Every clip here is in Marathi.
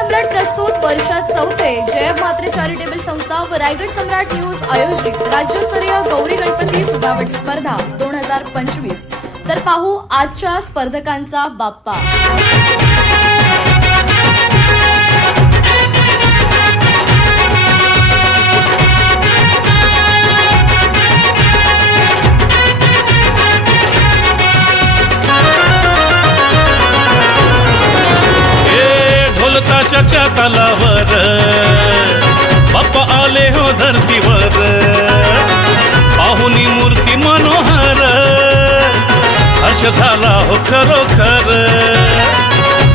सम्राट प्रस्तुत वर्षात चौथे जय म्हात्रे चॅरिटेबल संस्था व रायगड सम्राट न्यूज आयोजित राज्यस्तरीय गौरी गणपती सजावट स्पर्धा 2025। तर पाहू आजच्या स्पर्धकांचा बाप्पा। ताशाच्या तालावर बाप्पा आले हो धरतीवर, पाहुनी मूर्ती मनोहर, हर्ष झाला हो खरोखर।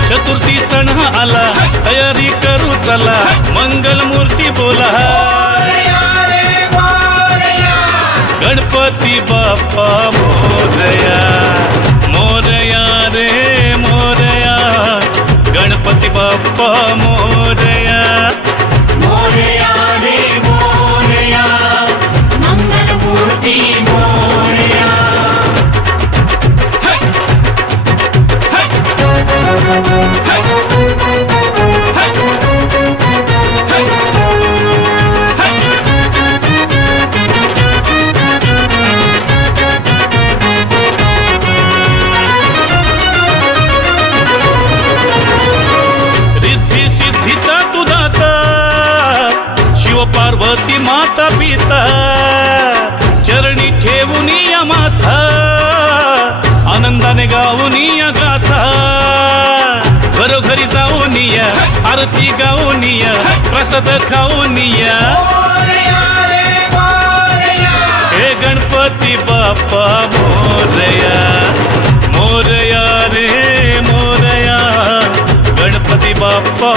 चतुर्थी सण आला, तयारी करू चला, मंगल मूर्ती बोला, गणपती बाप्पा मोरया, मोरया रे मोरया, गणपती बाप्पा मोरया, मोरया रे मोरया, मंगल मूर्ती मोरया। पार्वती माता पिता चरणी ठेवून या माथा, आनंदाने गाऊन या गाथा, घरोघरी जाऊन या, आरती गाऊन या, प्रसाद खाऊन या, हे गणपती बाप्पा मोरया, मोरया रे मोरया, गणपती बाप्पा